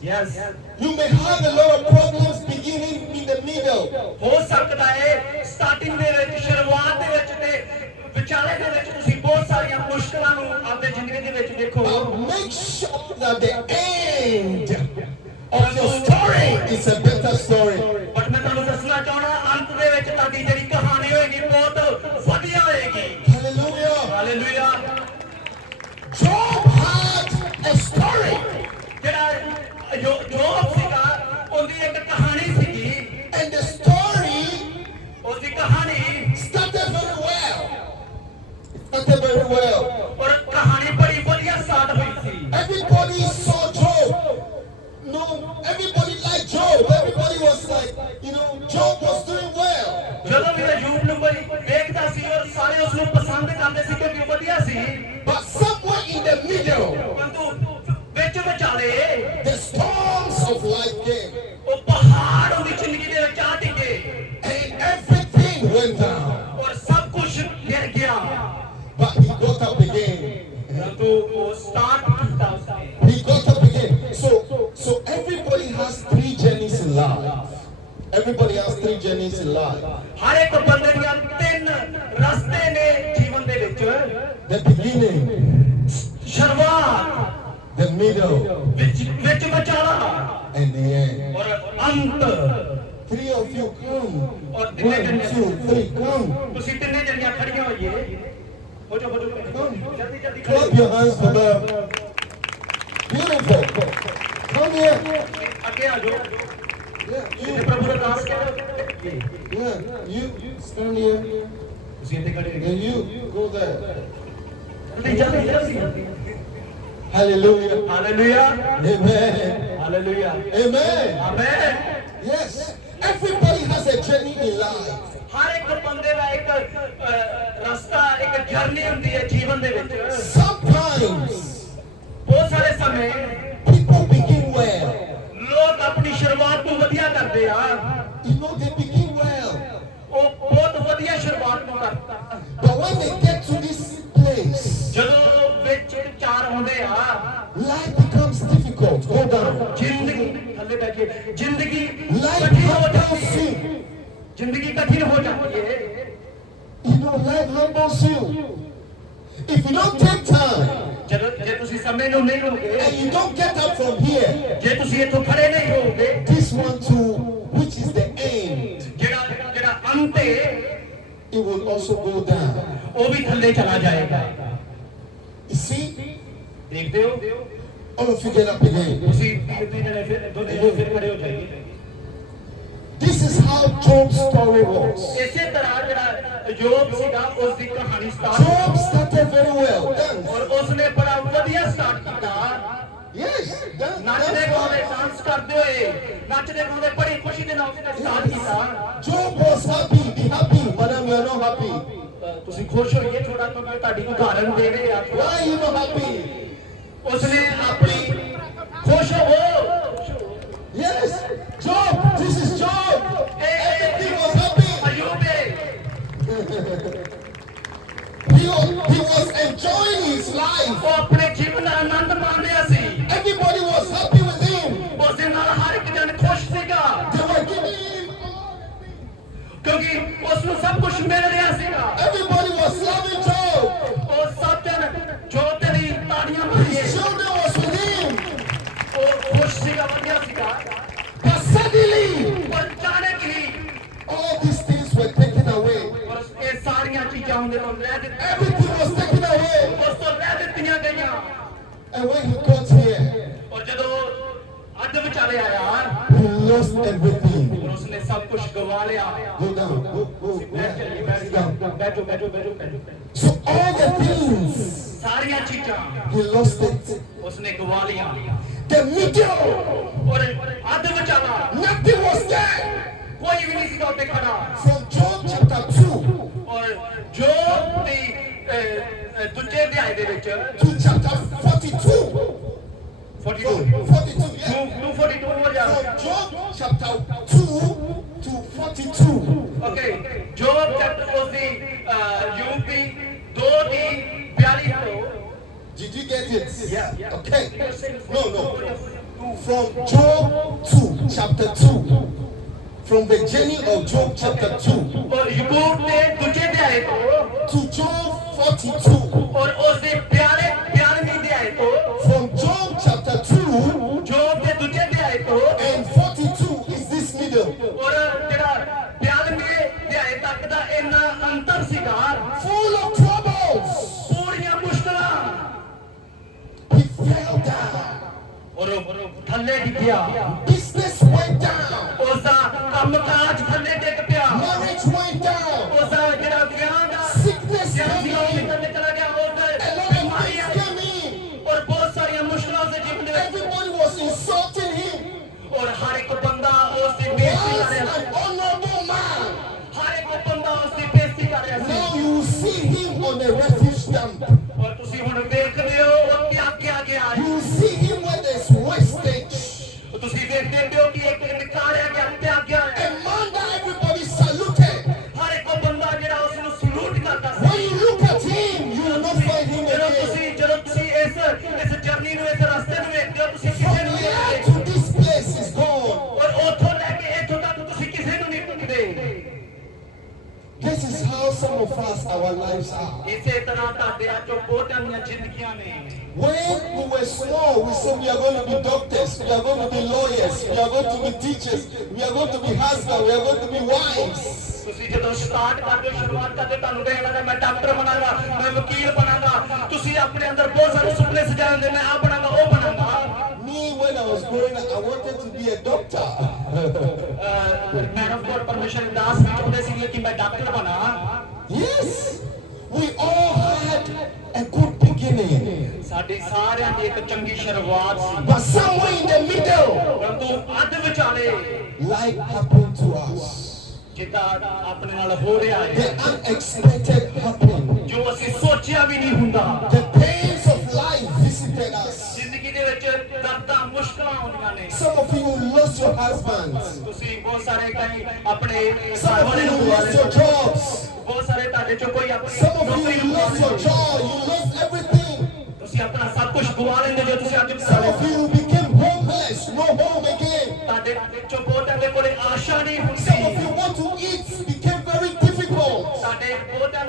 Yes. You may have a lot of problems beginning in the middle. ਹੋ ਸਕਦਾ ਹੈ ਸਟਾਰਟਿੰਗ ਦੇ ਵਿੱਚ ਸ਼ੁਰੂਆਤ ਦੇ ਵਿੱਚ ਤੇ ਵਿਚਾਲੇ ਦੇ ਵਿੱਚ ਤੁਸੀਂ ਬਹੁਤ ਸਾਰੀਆਂ ਮੁਸ਼ਕਲਾਂ ਨੂੰ ਆਪਣੀ ਜ਼ਿੰਦਗੀ ਦੇ ਵਿੱਚ ਦੇਖੋ But make sure that the end of your story is a better story. But ਮੈਂ ਤੁਹਾਨੂੰ ਦੱਸਣਾ ਚਾਹਣਾ ਅੰਤ ਦੇ ਵਿੱਚ ਤੁਹਾਡੀ ਜਿਹੜੀ ਕਹਾਣੀ ਹੋਏਗੀ ਬਹੁਤ ਵਧੀਆ ਹੋਏਗੀ Hallelujah. Hallelujah Job had a story. ਜਿਹੜਾ ਜੋਬ ਸੀਗਾ ਉਹਦੀ ਇੱਕ ਕਹਾਣੀ ਸੀਗੀ And the story ਉਸਦੀ ਕਹਾਣੀ started very well. It started very well. ਔਰ ਕਹਾਣੀ ਬੜੀ ਵਧੀਆ ਸਟਾਰਟ ਹੋਈ ਸੀ Everybody saw Job. No, everybody liked Job. Everybody was like, Job was doing well. ਜਦੋਂ ਵੀ ਅਯੂਬ ਨੂੰ ਬੜੀ ਦੇਖਦਾ ਸੀ ਔਰ ਸਾਰੇ ਉਸ ਨੂੰ ਪਸੰਦ ਕਰਦੇ ਸੀ ਕਿਉਂਕਿ ਉਹ ਵਧੀਆ ਸੀ But somewhere in the middle, ਪਰੰਤੂ ਵਿੱਚ ਵਿਚਾਲੇ the storms of life came. ਉਹ ਪਹਾੜ ਉਹਦੀ ਜ਼ਿੰਦਗੀ ਦੇ ਵਿੱਚ ਆ ਡਿੱਗੇ And everything went down. ਔਰ ਸਭ ਕੁਝ ਗਿਰ ਗਿਆ But he got up again. ਪਰੰਤੂ ਉਹ ਸਟਾਰਟ ਕੀਤਾ ਉਸਨੇ He got up again. So everybody has three journeys in life. Everybody has three journeys in life. ਹਰ ਇੱਕ ਬੰਦੇ ਦੀਆਂ ਤਿੰਨ ਰਸਤੇ ਨੇ ਜੀਵਨ ਦੇ ਵਿੱਚ The beginning, ਸ਼ੁਰੂਆਤ the middle, ਵਿੱਚ ਵਿਚਾਲਾ and the end. ਔਰ ਅੰਤ Three of you come. ਔਰ ਤਿੰਨੇ 1, ਜਣੀਆਂ 2, 3, come. ਤੁਸੀਂ ਤਿੰਨੇ ਜਣੀਆਂ ਖੜੀਆਂ ਹੋਈਏ ਹੋ ਜਾਓ ਜਲਦੀ ਜਲਦੀ Clap your hands for them. Beautiful. Come here. ਅੱਗੇ ਆ ਜਾਓ Yeah, ਤੇ you. ਪ੍ਰਭੂ ਦਾ ਦਾਸ ਕਹਿੰਦੇ Yeah, you stand here. ਤੁਸੀਂ ਇੱਥੇ ਖੜੇ And you go there. ਜਲਦੀ ਜਲਦੀ Hallelujah. Hallelujah Amen. Hallelujah Amen. Amen Yes. Everybody has a journey in life. ਹਰ ਇੱਕ ਬੰਦੇ ਦਾ ਇੱਕ ਰਸਤਾ ਇੱਕ ਜਰਨੀ ਹੁੰਦੀ ਹੈ ਜੀਵਨ ਦੇ ਵਿੱਚ Sometimes ਬਹੁਤ ਸਾਰੇ ਸਮੇਂ people begin well. ਲੋਕ ਆਪਣੀ ਸ਼ੁਰੂਆਤ ਨੂੰ ਵਧੀਆ ਕਰਦੇ ਆ They begin well. ਉਹ ਬਹੁਤ ਵਧੀਆ ਸ਼ੁਰੂਆਤ ਨੂੰ ਕਰਦਾ But when they get to this place, ਜਦੋਂ ਵਿੱਚ ਚਾਰ ਹੁੰਦੇ ਆ life becomes difficult. Go down. ਜ਼ਿੰਦਗੀ ਥੱਲੇ ਬੈ ਕੇ ਜ਼ਿੰਦਗੀ Life ਕਠਿਨ ਹੋ humbles ਜਾਂਦੀ ਹੈ you. ਜ਼ਿੰਦਗੀ ਕਠਿਨ ਹੋ ਜਾਂਦੀ ਹੈ Life humbles you. If you don't take time ਜਦੋਂ ਜੇ ਤੁਸੀਂ ਸਮੇਂ ਨੂੰ ਨਹੀਂ ਲਓਗੇ and you don't get up from here, ਜੇ ਤੁਸੀਂ ਇੱਥੋਂ ਖੜੇ ਨਹੀਂ ਹੋਗੇ this one too, which is the end, ਜਿਹੜਾ ਅੰਤ ਹੈ it will also go down. ਉਹ ਵੀ ਥੱਲੇ ਚਲਾ ਜਾਏਗਾ You see, ਦੇਖਦੇ ਹੋ all of you get up again. ਤੁਸੀਂ ਤਿੰਨ ਜਣੇ ਫਿਰ ਦੋ ਜਣੇ ਫਿਰ ਖੜੇ ਹੋ ਜਾਈਏ This is how Job's story was. ਇਸੇ ਤਰ੍ਹਾਂ ਜਿਹੜਾ ਯੋਬ ਸੀਗਾ ਉਸ ਦੀ ਕਹਾਣੀ start Job started very well. Dance. ਔਰ ਉਸਨੇ ਬੜਾ ਵਧੀਆ ਸਟਾਰਟ ਕੀਤਾ Yes, dance. ਨੱਚਦੇ ਗਾਉਂਦੇ ਡਾਂਸ ਕਰਦੇ ਹੋਏ ਨੱਚਦੇ ਗਾਉਂਦੇ ਬੜੀ ਖੁਸ਼ੀ ਦੇ ਨਾਲ ਉਸਨੇ ਸਟਾਰਟ ਕੀਤਾ Job was happy. Be happy. Madam, you are not happy. ਤੁਸੀਂ ਖੁਸ਼ ਹੋਈਏ ਥੋੜਾ ਕਿਉਂਕਿ ਤੁਹਾਡੀ ਉਦਾਹਰਨ ਦੇ ਰਹੇ ਆ Why are you not happy? ਉਸਨੇ ਆਪਣੀ ਖੁਸ਼ ਹੋ Yes, Job. This is Job. Everything was happy. Ayub He was enjoying his life. ਉਹ ਆਪਣੇ ਜੀਵਨ ਦਾ ਆਨੰਦ ਮਾਣ ਰਿਹਾ ਸੀ Everybody was happy with him. ਉਸ ਦੇ ਨਾਲ ਹਰ ਇੱਕ ਜਣ ਖੁਸ਼ ਸੀਗਾ They were giving him all. ਕਿਉਂਕਿ ਉਸ ਨੂੰ ਸਭ ਕੁਝ ਮਿਲ ਰਿਹਾ ਸੀਗਾ Everybody was loving Job. ਉਹ ਸਭ ਜਣ ਜੋ ਤੇਰੀ ਤਾੜੀਆਂ ਮਾਰੀਏ His children was with him. ਉਹ ਖੁਸ਼ ਸੀਗਾ ਵਧੀਆ ਸੀਗਾ But suddenly, ਪਰ ਅਚਾਨਕ ਹੀ all these things were taken away. ਔਰ ਇਹ ਸਾਰੀਆਂ ਚੀਜ਼ਾਂ ਉਹਦੇ ਤੋਂ ਲੈ ਦਿੱਤੀਆਂ Everything was taken away. ਉਸ ਤੋਂ ਲੈ ਦਿੱਤੀਆਂ ਗਈਆਂ And when he got here, ਔਰ ਜਦੋਂ ਅੱਧ ਵਿਚਾਲੇ ਆਇਆ he lost everything. ਔਰ ਉਸਨੇ ਸਭ ਕੁਝ ਗਵਾ ਲਿਆ Go down. Go. ਬੈਠ ਜਾਈਏ Sit down. ਬੈਠੋ So all the things, ਸਾਰੀਆਂ ਚੀਜ਼ਾਂ he lost it. ਉਸਨੇ ਗਵਾ ਲਿਆ The middle, ਔਰ ਅੱਧ ਵਿਚਾਲਾ nothing was there. ਕੋਈ ਵੀ ਨਹੀਂ ਸੀਗਾ ਉੱਤੇ ਖੜਾ From Job chapter 2 ਔਰ ਜੋ ਦੀ ਦੂਜੇ ਅਧਿਆਇ ਦੇ ਵਿੱਚ to chapter 42. 42 42, yeah. 242 ਹੋ ਜਾ From Job chapter 2 to 42. ਓਕੇ ਜੋਬ ਚੈਪਟਰ ਉਸ ਦੀ ਯੂਪੀ 2 ਦੀ 42 ਤੋਂ Did you get it? Yeah. Okay. No. from Job 2, chapter 2. From the beginning of Job chapter 2 और याकूब ने दूजे अध्याय को to Job 42. और उसके प्यारे 92वें अध्याय को From Job chapter 2 जोब के दूजे अध्याय को and 42 is this middle. और जेड़ा 92वें अध्याय तक दा इन्ना अंतर सीगा Full of troubles. पूरियां मुश्किलां He fell down. और थल्ले डिग्या Business went down. उसदा कामकाज थल्ले डिग पिया Marriage went down. उसदा जेड़ा ब्याह दा Sickness came in. थल्ले चला गया A lot of बीमारियां things came in. और बहुत सारी मुश्किलों से जीवन में Everybody was insulting him. और हर एक बंदा उसकी बेइज्जती कर Once रहा an honorable man. हर एक बंदा उसकी बेइज्जती कर रहा Now सी you see him on a refuge dump. और ਤੁਸੀਂ ਹੁਣ ਵੇਖਦੇ ਹੋ ਉਹ ਤਿਆਗਿਆ ਗਿਆ ਹੈ You see him where there's wastage. ਤੁਸੀਂ ਵੇਖਦੇ ਹੋ ਕਿ ਇੱਕ ਨਿਕਾਲਿਆ ਗਿਆ ਤਿਆਗਿਆ A ਹੈ man that everybody saluted. ਹਰ ਇੱਕ ਬੰਦਾ ਜਿਹੜਾ ਉਸ ਨੂੰ ਸਲੂਟ ਕਰਦਾ ਸੀ When you look at him, you will not find him again. ਜਦੋਂ ਤੁਸੀਂ ਇਸ ਜਰਨੀ ਨੂੰ ਇਸ ਰਸਤੇ ਨੂੰ ਵੇਖਦੇ ਹੋ ਤੁਸੀਂ From ਕਿਸੇ ਨੂੰ ਨਹੀਂ here ਵੇਖਦੇ to this place is gone. ਔਰ ਉੱਥੋਂ ਲੈ ਕੇ ਇੱਥੋਂ ਤੱਕ ਤੁਸੀਂ ਕਿਸੇ ਨੂੰ ਨਹੀਂ ਵੇਖਦੇ This is how some of us, our lives are. ਇਸੇ ਤਰ੍ਹਾਂ ਤੁਹਾਡੇ ਅੱਜ ਬਹੁਤਾਂ ਦੀਆਂ ਜ਼ਿੰਦਗੀਆਂ ਨੇ When we were small, we said we are going to be doctors, we are going to be lawyers, we are going to be teachers, we are going to be husbands, we are going to be wives. ਤੁਸੀਂ ਜਦੋਂ ਸਟਾਰਟ ਕਰਦੇ ਹੋ ਸ਼ੁਰੂਆਤ ਕਰਦੇ ਹੋ, ਤੁਹਾਨੂੰ ਕਹਿਣਾ ਮੈਂ ਡਾਕਟਰ ਬਣਾਂਗਾ ਮੈਂ ਵਕੀਲ ਬਣਾਂਗਾ ਤੁਸੀਂ ਆਪਣੇ ਅੰਦਰ ਬਹੁਤ ਸਾਰੇ ਸੁਪਨੇ ਸਜਾਏ ਹੁੰਦੇ ਮੈਂ ਆ ਬਣਾਂਗਾ ਉਹ ਬਣਾਂਗਾ Me, when I was growing up, I wanted to be a doctor. Man of god ਪਰਮੇਸ਼ਰ ਦਾਸ ਵੀ ਚਾਹੁੰਦੇ ਸੀ ਕਿ ਮੈਂ ਡਾਕਟਰ ਬਣਾ Yes, we all had a good beginning, ਸਾਡੀ ਸਾਰਿਆਂ ਦੀ ਇੱਕ ਚੰਗੀ ਸ਼ੁਰੂਆਤ ਸੀ but somewhere in the middle, ਪਰੰਤੂ ਅੱਧ ਵਿਚਾਲੇ life happened to us. ਜਿੱਦਾਂ ਆਪਣੇ ਨਾਲ ਹੋ ਰਿਹਾ The ਹੈ unexpected happened. ਜੋ ਅਸੀਂ ਸੋਚਿਆ ਵੀ ਨਹੀਂ ਹੁੰਦਾ The pains of life visited us. ਜ਼ਿੰਦਗੀ ਦੇ ਵਿੱਚ ਦਰਦਾਂ ਮੁਸ਼ਕਲਾਂ ਆਉਂਦੀਆਂ ਨੇ Some of you lost your husbands. ਤੁਸੀਂ ਬਹੁਤ ਸਾਰੇ ਕਈ ਆਪਣੇ Some of you lost your jobs. ਬਹੁਤ ਸਾਰੇ ਤੁਹਾਡੇ ਚੋਂ ਕੋਈ ਆਪਣੀ Some of ਨੌਕਰੀ you ਨੂੰ lost your job. You lost everything. ਤੁਸੀਂ ਆਪਣਾ ਸਭ ਕੁਝ ਗਵਾ ਲੈਂਦੇ ਜੋ ਤੁਸੀਂ ਅੱਜ Some of you became homeless. No home again. ਤੁਹਾਡੇ ਚੋਂ ਬਹੁਤਿਆਂ ਦੇ ਕੋਲੇ ਆਸ਼ਾ ਨਹੀਂ Some of ਹੁੰਦੀ you want to eat became very difficult. ਸਾਡੇ ਬਹੁਤਿਆਂ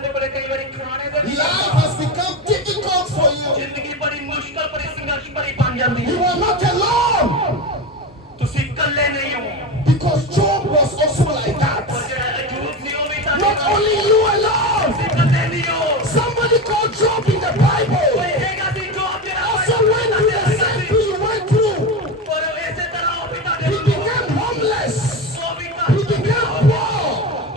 ਦੇ ਕੋਲੇ ਕਈ ਵਾਰੀ ਖਾਣੇ ਦੇ ਵੀ Life has become difficult for you. ਜ਼ਿੰਦਗੀ ਬੜੀ ਮੁਸ਼ਕਲ ਭਰੀ ਸੰਘਰਸ਼ ਭਰੀ ਬਣ ਜਾਂਦੀ You ਹੈ are not alone. ਤੁਸੀਂ ਇਕੱਲੇ ਨਹੀਂ ਹੋ Because Job was also like that. ਔਰ ਜਿਹੜਾ ਅਯੂਬ ਸੀ ਉਹ ਵੀ ਤੁਹਾਡੇ Not ਨਾਲ only you alone. ਤੁਸੀਂ ਇਕੱਲੇ ਨਹੀਂ ਹੋ Somebody called Job in the Bible. ਕੋਈ ਹੈਗਾ ਸੀ ਜੋ ਆਪਣੇ Also went through the same thing you went through. ਔਰ ਇਸੇ ਤਰ੍ਹਾਂ ਉਹ ਵੀ He ਤੁਹਾਡੇ became homeless. ਉਹ ਵੀ He became poor.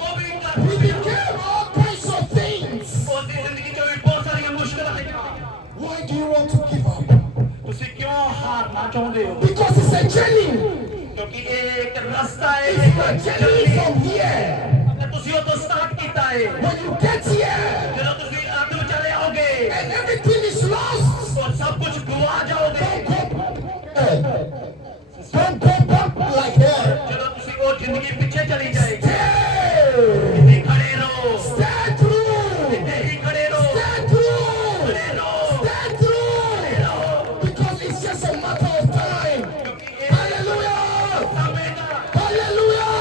ਉਹ ਵੀ He became all kinds of things. ਉਹਦੀ ਜ਼ਿੰਦਗੀ 'ਚ ਵੀ ਬਹੁਤ ਸਾਰੀਆਂ ਮੁਸ਼ਕਲਾਂ ਆਈਆਂ Why do you want to give up? ਤੁਸੀਂ ਕਿਉਂ ਹਾਰਨਾ ਚਾਹੁੰਦੇ ਹੋ Because it's a journey. ਕਿਉਂਕਿ ਇਹ ਇੱਕ ਰਸਤਾ ਹੈ It's a journey from here. ਤੇ ਤੁਸੀਂ ਉਹ ਤੋਂ ਸਟਾਰਟ ਕੀਤਾ ਹੈ When you get here ਜਦੋਂ ਤੁਸੀਂ ਅੱਧ ਵਿਚਾਲੇ ਆਓਗੇ and everything is lost, ਔਰ ਸਭ ਕੁਝ ਗਵਾ ਜਾਓਗੇ don't go back like that. ਜਦੋਂ ਤੁਸੀਂ ਉਹ ਜ਼ਿੰਦਗੀ ਪਿੱਛੇ ਚਲੀ ਜਾਏਗੀ Stay. ਇੱਥੇ ਖੜੇ ਰਹੋ Stand through. ਇੱਥੇ ਹੀ ਖੜੇ ਰਹੋ Stand through. ਖੜੇ ਰਹੋ Stand through. Because it's just a matter of time. ਕਿਉਂਕਿ ਇਹ Hallelujah. ਸਮੇਂ ਦਾ Hallelujah.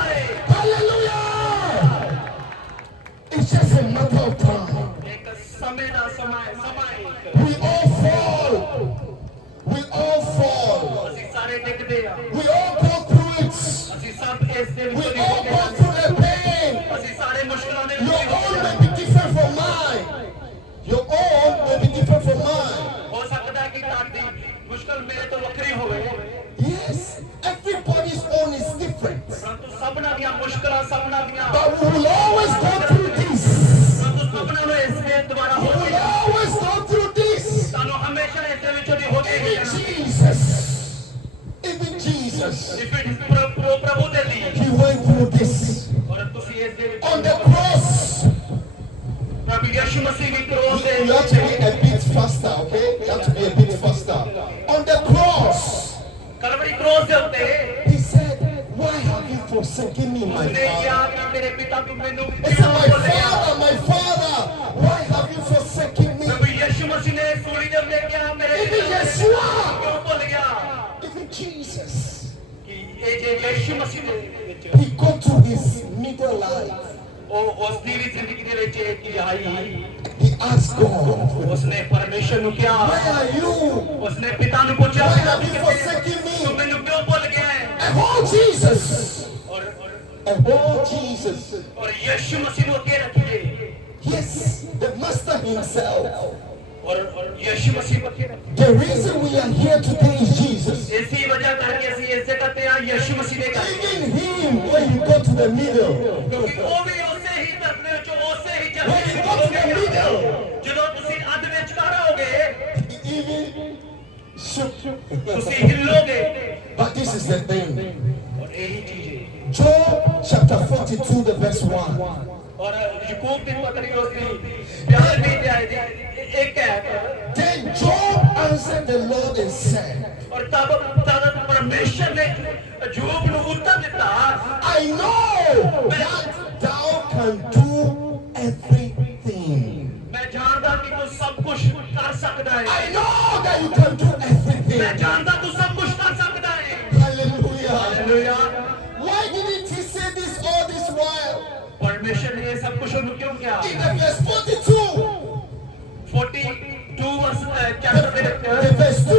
ਹੈ Hallelujah. It's just a matter of time. ਇੱਕ ਸਮੇਂ ਦਾ ਸਮਾਂ ਹੈ We all fall. We all fall. ਅਸੀਂ ਸਾਰੇ ਡਿੱਗਦੇ ਆ We all go through it. ਅਸੀਂ ਸਭ ਇਸ ਦੇ We ਵਿੱਚੋਂ all go ਨਿਕਲਦੇ through the pain. ਅਸੀਂ ਸਾਰੇ ਮੁਸ਼ਕਲਾਂ ਦੇ Your ਵਿੱਚੋਂ own ਨਿਕਲਦੇ may be different from mine. Your own may be different from mine. ਹੋ ਸਕਦਾ ਹੈ ਕਿ ਤੁਹਾਡੀ ਮੁਸ਼ਕਲ ਮੇਰੇ ਤੋਂ ਵੱਖਰੀ ਹੋਵੇ Yes, everybody's own is different. ਪਰੰਤੂ ਸਭਨਾਂ ਦੀਆਂ ਮੁਸ਼ਕਲਾਂ ਸਭਨਾਂ ਦੀਆਂ But we will always go through this. ਪਰੰਤੂ ਸਭਨਾਂ ਨੂੰ ਇਸ ਦੇ ਦੁਆਰਾ We ਹੋ will always go through this. ਸਾਨੂੰ ਹਮੇਸ਼ਾ ਇਸ ਦੇ ਵਿੱਚੋਂ ਦੀ ਹੋ ਕੇ ਹੀ Even ਜਾਣਾ Jesus. Even Jesus. ਪ੍ਰਭੂ ਦੇ ਲਈ He went through this. ਔਰ ਤੁਸੀਂ ਇਸ ਦੇ ਵਿੱਚ On the cross. ਪ੍ਰਭੂ ਯਿਸੂ ਮਸੀਹ ਵੀ ਕਰੋਸ ਦੇ You have to be a bit faster, okay? You have to be a bit faster. On the cross. Calvary cross ਦੇ ਉੱਤੇ He said, why have you forsaken me, my ਉਸਨੇ ਕਿਹਾ father? ਕਿ ਮੇਰੇ ਪਿਤਾ ਤੂੰ ਮੈਨੂੰ He ਕਿਉਂ said, ਭੁੱਲ ਗਿਆ my father, why have you forsaken me? ਪ੍ਰਭੂ ਯਿਸੂ ਮਸੀਹ ਨੇ ਸੂਲੀ ਦੇ ਉੱਤੇ ਕਿਹਾ ਮੇਰੇ Even ਪਿਤਾ Yeshua. ਕਿਉਂ ਭੁੱਲ ਗਿਆ ਜੇ ਯਿਸੂ ਮਸੀਹ ਦੇ ਵਿੱਚ he got to his middle life. ਉਹ ਉਸ ਦੀ ਵੀ ਜ਼ਿੰਦਗੀ ਦੇ ਵਿੱਚ ਇੱਕ ਆਈ He asked God, ਉਸਨੇ ਪਰਮੇਸ਼ਰ ਨੂੰ ਕਿਹਾ where are you? ਉਸਨੇ ਪਿਤਾ ਨੂੰ ਪੁੱਛਿਆ Why have you forsaken me? ਤੂੰ ਮੈਨੂੰ ਕਿਉਂ ਭੁੱਲ ਗਿਆ ਹੈ Oh Jesus! ਔਰ Oh Jesus! ਔਰ ਯਿਸੂ ਮਸੀਹ ਨੂੰ ਅੱਗੇ ਰੱਖੀਏ Yes, the Master himself. ਔਰ ਯਿਸੂ ਮਸੀਹ ਨੂੰ ਅੱਗੇ ਰੱਖੀਏ The reason we are here today is Jesus. ਇਸੇ ਵਜ੍ਹਾ ਕਰਕੇ ਅਸੀਂ ਇਸ ਜਗ੍ਹਾ ਤੇ ਆ ਯਿਸੂ ਮਸੀਹ ਦੇ ਕਰਕੇ Even him, when you go to the middle, ਕਿਉਂਕਿ ਉਹ ਵੀ ਉਸੇ ਹੀ ਧਰਤੀ ਵਿੱਚ ਉਸੇ ਹੀ when you go to the ਜਗ੍ਹਾ middle, ਜਦੋਂ ਤੁਸੀਂ ਅੱਧ ਵਿੱਚ ਖੜਾ ਹੋਗੇ he even shook. ਤੁਸੀਂ ਹਿੱਲੋਗੇ But this is the thing. ਔਰ ਇਹੀ ਚੀਜ਼ ਹੈ Job chapter 42, the verse 1. ਔਰ ਯਕੂਬ ਦੀ ਪਤਨੀ ਉਸਦੀ ਪਿਆਰ ਵੀ ਤੇ ਆਈ ਦੀ ਇੱਕ ਹੈ Then Job answered the Lord and said, ਔਰ ਤਦ ਪਰਮੇਸ਼ਰ ਨੇ ਜੋਬ ਨੂੰ ਉੱਤਰ ਦਿੱਤਾ I know that thou can do everything. ਮੈਂ ਜਾਣਦਾ ਕਿ ਤੂੰ ਸਭ ਕੁਝ ਕਰ ਸਕਦਾ ਹੈ I know that you can do ਮੈਂ everything. ਜਾਣਦਾ ਤੂੰ ਸਭ ਕੁਝ ਕਰ ਸਕਦਾ ਹੈ Hallelujah. Hallelujah Why didn't he say this all this while? ਪਰਮੇਸ਼ਰ ਨੇ ਇਹ ਸਭ ਕੁਝ ਨੂੰ ਕਿਉਂ ਕਿਹਾ In the verse 42, 42 ਚੈਪਟਰ ਦੇ the ਵਿੱਚ verse 2,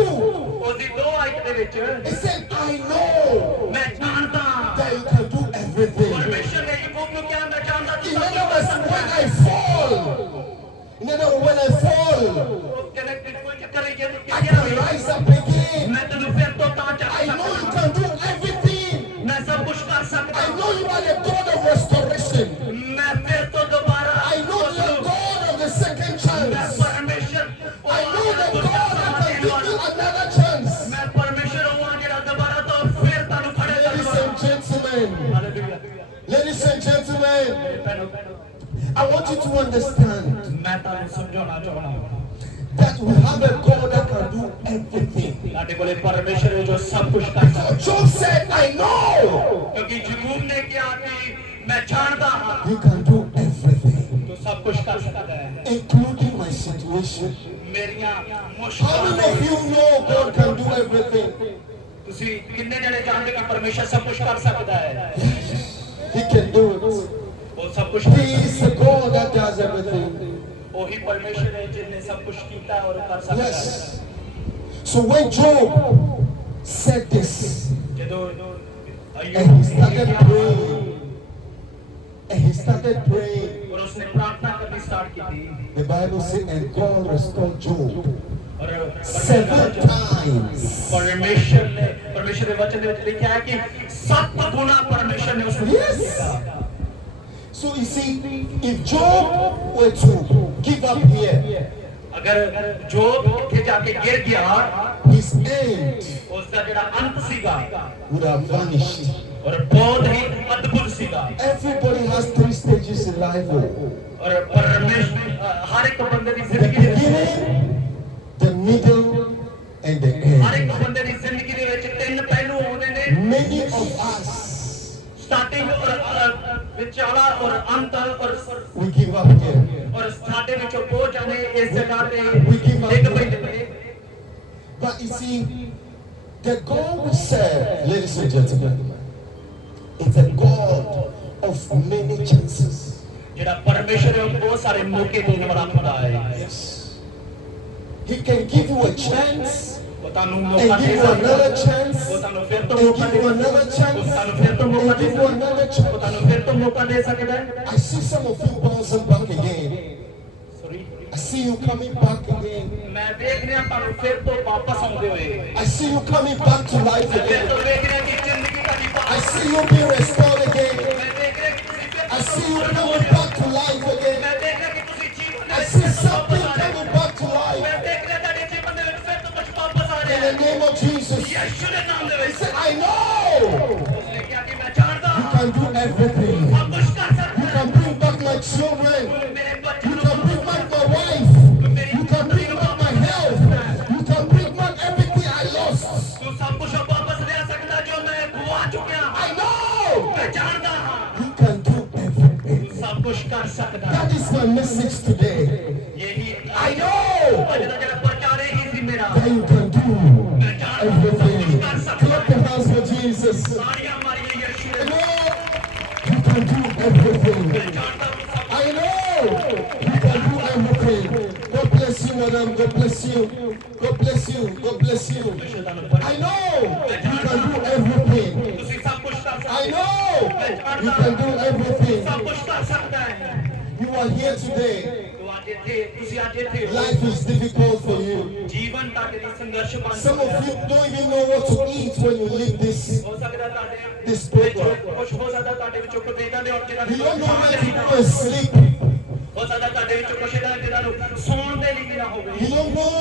ਉਹਦੀ 2 ਆਇਤ ਦੇ ਵਿੱਚ he said, I know ਮੈਂ ਜਾਣਦਾ that you can do everything. ਪਰਮੇਸ਼ਰ ਨੇ ਯਕੂਬ ਨੂੰ ਕਿਹਾ ਮੈਂ ਜਾਣਦਾ ਤੂੰ In ਸਭ other ਕੁਝ ਕਰ words, ਸਕਦਾ when ਹੈ I fall, in other words, when I fall, ਉਹ ਕਹਿੰਦਾ ਕਿ ਕੋਈ ਚੱਕਰ ਨਹੀਂ ਜੇ ਤੂੰ I ਕਿਹਾ can rise up again. ਮੈਂ ਤੈਨੂੰ ਫਿਰ ਤੋਂ ਤਾਂ ਚੱਕ I know you ਸਕਦਾ can do everything. ਮੈਂ ਸਭ ਕੁਝ ਕਰ ਸਕਦਾ I know you are the God of restoration. ਮੈਂ ਫਿਰ ਤੋਂ ਦੁਬਾਰਾ I know you are God of the second ਮੈਂ chance. ਪਰਮੇਸ਼ਰ I know the God that can give you another chance. ਮੈਂ ਪਰਮੇਸ਼ਰ ਹਾਂ ਜਿਹੜਾ ਦੁਬਾਰਾ ਤੋਂ ਫਿਰ ਤੁਹਾਨੂੰ ਖੜੇ Ladies ਕਰੂੰਗਾ and gentlemen, hallelujah ladies and gentlemen, ਭੈਣੋ I want you to understand ਮੈਂ ਤੁਹਾਨੂੰ ਸਮਝਾਉਣਾ ਚਾਹੁੰਦਾ ਹਾਂ that we have a God that can do everything. ਸਾਡੇ ਕੋਲੇ ਪਰਮੇਸ਼ਰ ਹੈ ਜੋ ਸਭ ਕੁਝ ਕਰ ਸਕਦਾ So Job said, I know ਕਿਉਂਕਿ ਯਕੂਬ ਨੇ ਕਿਹਾ ਕਿ ਮੈਂ ਜਾਣਦਾ ਹਾਂ you can do everything, ਤੂੰ ਸਭ ਕੁਝ ਕਰ ਸਕਦਾ ਹੈ including my situation. ਮੇਰੀਆਂ How ਮੁਸ਼ਕਲਾਂ many of you know God can do everything? ਤੁਸੀਂ ਕਿੰਨੇ ਜਣੇ ਜਾਣਦੇ ਕਿ ਪਰਮੇਸ਼ਰ ਸਭ ਕੁਝ ਕਰ ਸਕਦਾ ਹੈ He can do it. ਉਹ ਸਭ ਕੁਝ He is the God that does everything. ਉਹੀ ਪਰਮੇਸ਼ਰ ਹੈ ਜਿਸਨੇ ਸਭ ਕੁਝ ਕੀਤਾ ਔਰ ਕਰ ਸਕਦਾ ਹੈ Yes. So when Job said this, ਜਦੋਂ and he started praying, and he started praying, ਔਰ ਉਸਨੇ ਪ੍ਰਾਰਥਨਾ ਕਰਨੀ ਸਟਾਰਟ ਕੀਤੀ the Bible says, and God restored Job ਔਰ 7 times. ਪਰਮੇਸ਼ਰ ਦੇ ਵਚਨ ਦੇ ਵਿੱਚ ਲਿਖਿਆ ਹੈ ਕਿ 7 ਗੁਣਾ ਪਰਮੇਸ਼ਰ ਨੇ ਉਸ ਨੂੰ Yes. ਦਿੱਤਾ So you see, if Job were to give up here, ਅਗਰ ਜੋਬ ਇੱਥੇ ਜਾ ਕੇ ਗਿਰ ਗਿਆ his end ਉਸ ਦਾ ਜਿਹੜਾ ਅੰਤ ਸੀਗਾ would have vanished. ਔਰ ਬਹੁਤ ਹੀ ਅਦਭੁਤ ਸੀਗਾ Everybody has 3 stages in life. ਔਰ ਪਰਮੇਸ਼ਰ ਹਰ ਇੱਕ ਬੰਦੇ ਦੀ The ਜ਼ਿੰਦਗੀ ਦੇ ਵਿੱਚ beginning, the middle, and the ਹਰ end. ਇੱਕ ਬੰਦੇ ਦੀ ਜ਼ਿੰਦਗੀ ਦੇ ਵਿੱਚ 3 ਪਹਿਲੂ ਆਉਂਦੇ ਨੇ Many of us, ਸਟਾਰਟਿੰਗ ਔਰ ਵਿਚਾਲਾ ਔਰ ਅੰਤ ਔਰ we give up here. ਔਰ ਸਾਡੇ ਵਿੱਚੋਂ ਬਹੁਤ ਜਾਣੇ ਇਸ ਜਗ੍ਹਾ ਤੇ We give up. ਡਿੱਗ ਪੈਂਦੇ ਨੇ But you see, the God we serve, ladies and gentlemen, is a God of many chances. ਜਿਹੜਾ ਪਰਮੇਸ਼ਰ ਹੈ ਉਹ ਬਹੁਤ ਸਾਰੇ ਮੌਕੇ ਦੇਣ ਵਾਲਾ ਖੁਦਾ ਹੈ Yes. He can give you a chance, ਉਹ ਤੁਹਾਨੂੰ and ਮੌਕਾ give ਦੇ you ਸਕਦਾ another ਹੈ chance, ਉਹ ਤੁਹਾਨੂੰ ਫਿਰ ਤੋਂ and ਮੌਕਾ give ਦੇ you ਸਕਦਾ another ਹੈ chance, ਉਹ ਤੁਹਾਨੂੰ ਫਿਰ ਤੋਂ ਮੌਕਾ and ਦੇ give you ਸਕਦਾ ਹੈ another ਉਹ chance. ਤੁਹਾਨੂੰ ਫਿਰ ਤੋਂ ਮੌਕਾ ਦੇ ਸਕਦਾ ਹੈ I see some of you bouncing back again. Sorry I see you coming back again. ਮੈਂ ਦੇਖ ਰਿਹਾ ਤੁਹਾਨੂੰ ਫਿਰ ਤੋਂ ਵਾਪਸ ਆਉਂਦੇ ਹੋਏ I see you coming back to life ਮੈਂ ਫਿਰ again. ਤੋਂ ਦੇਖ ਰਿਹਾ ਕਿ ਜ਼ਿੰਦਗੀ ਤੁਹਾਡੀ I ਵਾਪਸ see you being restored again. ਮੈਂ ਦੇਖ ਰਿਹਾ ਕਿ ਤੁਸੀਂ ਫਿਰ I ਤੋਂ see you ਵਾਪਸ coming ਹੋ ਰਹੇ ਹੋ। back to life again. ਮੈਂ ਦੇਖ ਰਿਹਾ ਕਿ ਤੁਸੀਂ ਜੀਵਨ ਦੇ I ਵਿੱਚ see ਫਿਰ ਤੋਂ something ਵਾਪਸ ਆ ਰਹੇ ਹੋ। coming back to life. ਮੈਂ ਦੇਖ ਰਿਹਾ ਤੁਹਾਡੇ ਜੀਵਨ ਦੇ ਵਿੱਚ ਫਿਰ ਤੋਂ ਕੁਝ ਵਾਪਸ ਆ In ਰਿਹਾ the ਹੈ name of Jesus. ਯਿਸੂ ਦੇ ਨਾਮ ਦੇ ਵਿੱਚ Say, I know ਉਸਨੇ ਕਿਹਾ ਕਿ ਮੈਂ ਜਾਣਦਾ you ਹਾਂ can do everything. ਸਭ ਕੁਝ ਕਰ You ਸਕਦਾ can bring back my children. ਹੈ ਮੇਰੇ ਬੱਚੇ You ਨੂੰ can bring back my wife. You can bring back my health. You can bring back everything I lost. ਤੂੰ ਸਭ ਕੁਝ ਵਾਪਸ ਲਿਆ ਸਕਦਾ ਜੋ ਮੈਂ ਖੁਆ ਚੁੱਕਿਆ I know ਮੈਂ ਜਾਣਦਾ ਹਾਂ you can do everything. ਤੂੰ ਸਭ ਕੁਝ ਕਰ ਸਕਦਾ ਹੈ That is my message today. ਯਹੀ I know ਅੱਜ ਦਾ ਜਿਹੜਾ ਪ੍ਰਚਾਰ ਹੈ ਹੀ ਸੀ ਮੇਰਾ that you can do ਮੈਂ ਜਾਣਦਾ ਹਾਂ ਤੂੰ ਸਭ ਕੁਝ everything. ਕਰ ਸਕਦਾ Clap your hands for Jesus. Jesus. ਤਾੜੀਆਂ ਮਾਰੀਏ ਯਿਸੂ I ਦੇ know you can do everything. ਮੈਂ ਜਾਣਦਾ ਤੂੰ ਸਭ I know you can do everything. God bless you, madam. God bless you. God bless you. God bless you. I know you can do everything. ਤੁਸੀਂ ਸਭ ਕੁਝ ਕਰ ਸਕਦੇ I know you can do everything. ਸਭ ਕੁਝ ਕਰ ਸਕਦਾ ਹੈ You are here today. ਤੂੰ ਅੱਜ ਇੱਥੇ ਤੁਸੀਂ ਅੱਜ ਇੱਥੇ ਹੋ Life is difficult for you. ਜੀਵਨ ਤੁਹਾਡੇ ਲਈ ਸੰਘਰਸ਼ ਬਣ Some of you don't even know what to eat when you leave this. ਹੋ ਸਕਦਾ ਤੁਹਾਡੇ This ਵਿੱਚ program. ਕੁਝ ਹੋ ਸਕਦਾ ਤੁਹਾਡੇ ਵਿੱਚੋਂ ਕੋਈ ਵੇਦਾਂ ਦੇ ਔਰ ਜਿਹਨਾਂ You don't know where to ਨੂੰ go and sleep. ਹੋ ਸਕਦਾ ਤੁਹਾਡੇ ਵਿੱਚੋਂ ਕੁਝ ਇਹਦਾ ਜਿਹਨਾਂ ਨੂੰ ਸੌਣ ਦੇ ਲਈ ਵੀ ਨਾ ਹੋਵੇ You don't know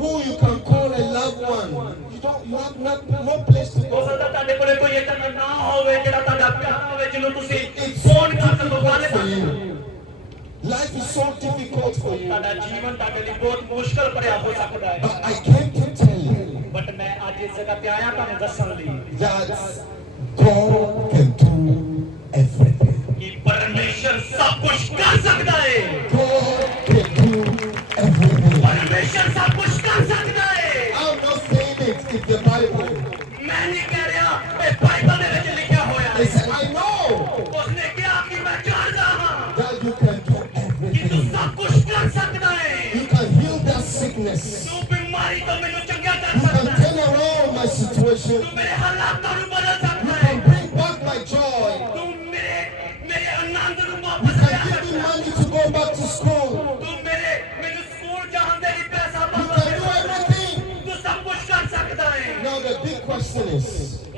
who you can call a loved one. You have no place to ਹੋ go. ਸਕਦਾ ਤੁਹਾਡੇ ਕੋਲੇ ਕੋਈ ਇਦਾਂ ਨਾ ਹੋਵੇ ਜਿਹੜਾ ਤੁਹਾਡਾ ਪਿਆਰਾ ਹੋਵੇ ਜਿਹਨੂੰ ਤੁਸੀਂ It's so ਫੋਨ ਕਰ ਸਕੋ ਗੱਲ difficult for ਕਰ ਸਕੋ you. Life is so difficult for you. ਤੁਹਾਡਾ ਜੀਵਨ ਤੁਹਾਡੇ ਲਈ ਬਹੁਤ ਮੁਸ਼ਕਲ ਭਰਿਆ ਹੋ ਸਕਦਾ ਹੈ But I came to tell you but ਮੈਂ ਅੱਜ ਇਸ ਜਗ੍ਹਾ ਤੇ ਆਇਆ ਤੁਹਾਨੂੰ ਦੱਸਣ ਲਈ that God can do everything. ਕਿ ਪਰਮੇਸ਼ਰ ਸਭ ਕੁਝ ਕਰ ਸਕਦਾ ਹੈ God can do everything. ਪਰਮੇਸ਼ਰ ਸਭ ਕੁਝ ਕਰ ਸਕਦਾ ਹੈ I'm not saying it. It's the Bible. ਮੈਂ ਨਹੀਂ ਕਹਿ ਰਿਹਾ ਇਹ ਬਾਈਬਲ ਦੇ ਵਿੱਚ ਲਿਖਿਆ ਹੋਇਆ They ਹੈ said, I know ਉਸਨੇ ਕਿਹਾ ਕਿ ਮੈਂ ਜਾਣਦਾ ਹਾਂ that you can do ਕਿ ਤੂੰ everything. ਸਭ ਕੁਝ ਕਰ ਸਕਦਾ ਹੈ You can heal that sickness. ਤੂੰ ਬਿਮਾਰੀ ਤੋਂ ਮੈਨੂੰ ਚੰਗਾ ਕਰ You can ਸਕਦਾ ਹੈ turn around my situation. ਤੂੰ ਮੇਰੇ ਹਾਲਾਤਾਂ ਨੂੰ ਬਦਲ You ਸਕਦਾ ਹੈ can bring back my joy. ਤੂੰ ਮੇਰੇ ਆਨੰਦ ਨੂੰ You ਵਾਪਸ can ਲਿਆ give me ਸਕਦਾ ਹੈ money to go back to school. ਤੂੰ ਮੈਨੂੰ ਸਕੂਲ ਜਾਣ ਦੇ ਲਈ ਪੈਸਾ You ਵਾਪਸ can ਦੇ do ਸਕਦਾ ਹੈ everything. ਤੂੰ ਸਭ ਕੁਝ ਕਰ ਸਕਦਾ ਹੈ Now the big question is,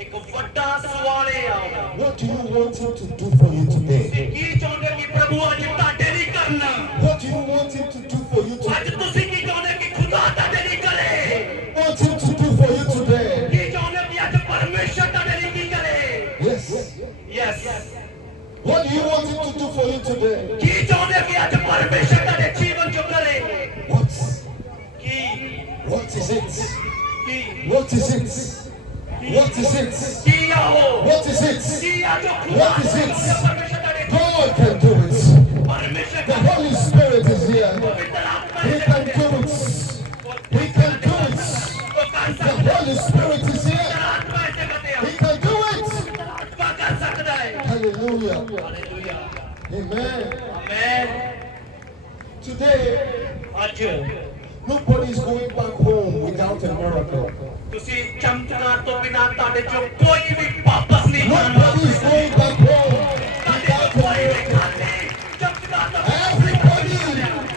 ਇੱਕ ਵੱਡਾ ਸਵਾਲ ਇਹ ਆ what do you want him to do for you today? ਤੁਸੀਂ ਕੀ ਚਾਹੁੰਦੇ ਕਿ ਪ੍ਰਭੂ ਅੱਜ ਤੁਹਾਡੇ ਲਈ ਕਰਨਾ What do you want him to do for you ਅੱਜ today? ਤੁਸੀਂ ਕੀ ਚਾਹੁੰਦੇ ਕਿ ਖੁਦਾ ਤੁਹਾਡੇ ਲਈ ਕਰੇ Want him to do for you today? ਕੀ ਚਾਹੁੰਦੇ ਕਿ ਅੱਜ ਪਰਮੇਸ਼ਰ ਤੁਹਾਡੇ ਲਈ ਕੀ ਕਰੇ Yes. Yes What do you want him to do for you today? ਕੀ ਚਾਹੁੰਦੇ ਕਿ ਅੱਜ ਪਰਮੇਸ਼ਰ ਤੁਹਾਡੇ ਜੀਵਨ ਚ ਕਰੇ What? ਕੀ What is it? Ki What is it? What is it? ਕੀ ਆ ਉਹ What is it? ਕੀ ਆ ਜੋ ਖੁਦਾ What is it? ਪਰਮੇਸ਼ਰ ਤੁਹਾਡੇ God can do it. ਪਰਮੇਸ਼ਰ The Holy Spirit is here. ਪਵਿੱਤਰ ਆਤਮਾ He can do it. He can do it. ਉਹ ਕਰ The ਸਕਦਾ Holy Spirit is here. ਪਵਿੱਤਰ ਆਤਮਾ ਇਸ ਜਗ੍ਹਾ ਤੇ ਆ He can do it. ਆਤਮਾ ਕਰ ਸਕਦਾ ਹੈ Hallelujah. Hallelujah Amen. Amen Today, ਅੱਜ nobody is going back home without a miracle. ਤੁਸੀਂ ਚਮਤਕਾਰ ਤੋਂ ਬਿਨਾਂ ਤੁਹਾਡੇ ਚੋਂ ਕੋਈ ਵੀ ਵਾਪਸ ਨਹੀਂ ਜਾਣਾ Nobody is going back home ਤੁਹਾਡੇ without ਚੋਂ a ਕੋਈ ਵੀ miracle. ਖਾਲੀ ਚਮਤਕਾਰ ਤੋਂ ਬਿਨਾਂ Everybody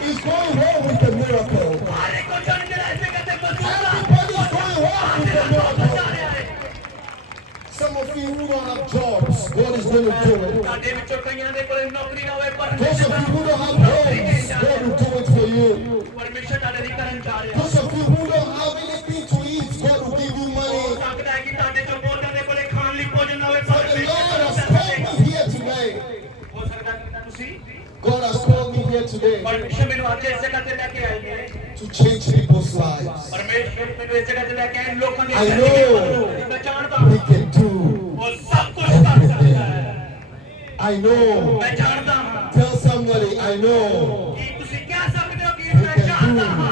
is going home with a miracle. ਹਰ ਇੱਕ ਜਨ ਜਿਹੜਾ ਇਸ ਜਗ੍ਹਾ ਤੇ ਮੌਜੂਦ ਆ Everybody is going home with a miracle. ਜਾ ਰਿਹਾ ਹੈ Some of you who don't have jobs, God is going to do it. ਤੁਹਾਡੇ ਵਿੱਚੋਂ ਕਈਆਂ ਦੇ ਕੋਲ ਨੌਕਰੀ ਨਾ ਹੋਵੇ ਪਰ Those of you who don't have homes, God will do it for you. ਪਰਮੇਸ਼ਰ ਤੁਹਾਡੇ ਲਈ ਕਰਨ ਜਾ ਰਿਹਾ Those of you who don't have anything to eat, God will give you ਹੋ money. ਸਕਦਾ ਹੈ ਕਿ ਤੁਹਾਡੇ ਚੋਂ ਬਹੁਤਿਆਂ ਦੇ ਕੋਲੇ ਖਾਣ ਲਈ ਭੋਜਨ ਨਾ ਹੋਵੇ But the Lord has called me here today. ਹੋ ਸਕਦਾ ਹੈ ਤੁਸੀਂ God has called me here today ਪਰਮੇਸ਼ਰ ਮੈਨੂੰ ਅੱਜ ਇਸ ਜਗ੍ਹਾ ਤੇ ਲੈ ਕੇ ਆਏ ਨੇ to change people's lives. ਪਰਮੇਸ਼ਰ ਮੈਨੂੰ ਇਸ ਜਗ੍ਹਾ ਤੇ ਲੈ ਕੇ ਆਏ ਲੋਕਾਂ ਦੀ I ਜ਼ਿੰਦਗੀ know. ਬਦਲੂ ਮੈਂ ਜਾਣਦਾ He ਹਾਂ can do ਉਹ ਸਭ ਕੁਝ ਕਰ ਸਕਦਾ ਹੈ I know. ਮੈਂ ਜਾਣਦਾ ਹਾਂ Tell somebody, I know. ਕਿ ਤੁਸੀਂ ਕਹਿ ਸਕਦੇ ਹੋ ਕਿ He ਮੈਂ can ਜਾਣਦਾ do ਹਾਂ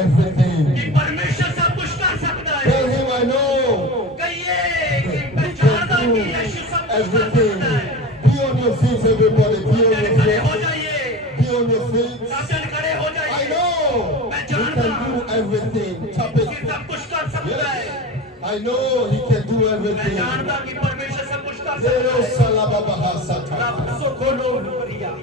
everything. ਕਿ ਪਰਮੇਸ਼ਰ ਸਭ ਕੁਝ ਕਰ ਸਕਦਾ ਹੈ Tell him, I know. ਕਹੀਏ ਕਿ ਮੈਂ He ਜਾਣਦਾ can ਕਿ do ਯਿਸੂ ਸਭ ਕੁਝ ਕਰ everything. ਸਕਦਾ ਹੈ Be on your feet, everybody. Be on your ਖੜੇ ਹੋ feet. ਜਾਈਏ Be on your feet. ਸਭ ਜਣ ਖੜੇ ਹੋ I ਜਾਈਏ know. He can do everything. Tap ਕਿ it. ਸਭ ਕੁਝ ਕਰ ਸਕਦਾ ਹੈ I know he can do ਮੈਂ everything. ਜਾਣਦਾ ਕਿ ਪਰਮੇਸ਼ਰ ਸਭ ਕੁਝ ਕਰ ਸਕਦਾ Zero ਹੈ salababaha sata. ਰੱਬ ਸੋਖੋਲੋ ਲੋਰੀਆ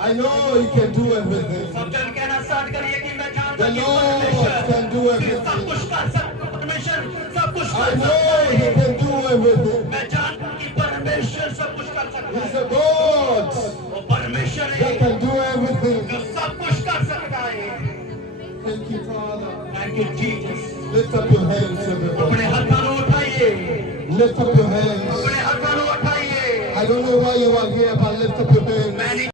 I know he can do everything. ਸਭ ਜਣ ਕਹਿਣਾ ਸਟਾਰਟ ਕਰੀਏ ਕਿ ਮੈਂ ਜਾਣਦਾ The ਕਿ Lord ਪਰਮੇਸ਼ਰ can do ਸਭ everything. ਕੁਝ ਕਰ ਸਕਦਾ ਪਰਮੇਸ਼ਰ ਸਭ ਕੁਝ I ਕਰ know ਸਕਦਾ he ਹੈ can do everything. ਮੈਂ ਜਾਣਦਾ ਕਿ ਪਰਮੇਸ਼ਰ ਸਭ ਕੁਝ ਕਰ ਸਕਦਾ He's ਹੈ a God ਉਹ ਪਰਮੇਸ਼ਰ ਹੈ that can do everything. ਜੋ ਸਭ ਕੁਝ ਕਰ ਸਕਦਾ ਹੈ Thank you, Father. Thank you Jesus Lift up your hands, everybody. ਆਪਣੇ ਹੱਥਾਂ ਨੂੰ ਉਠਾਈਏ Lift up your hands. ਆਪਣੇ ਹੱਥਾਂ ਨੂੰ ਉਠਾਈਏ I don't know why you are here, but lift up your hands. ਮੈਂ ਨਹੀਂ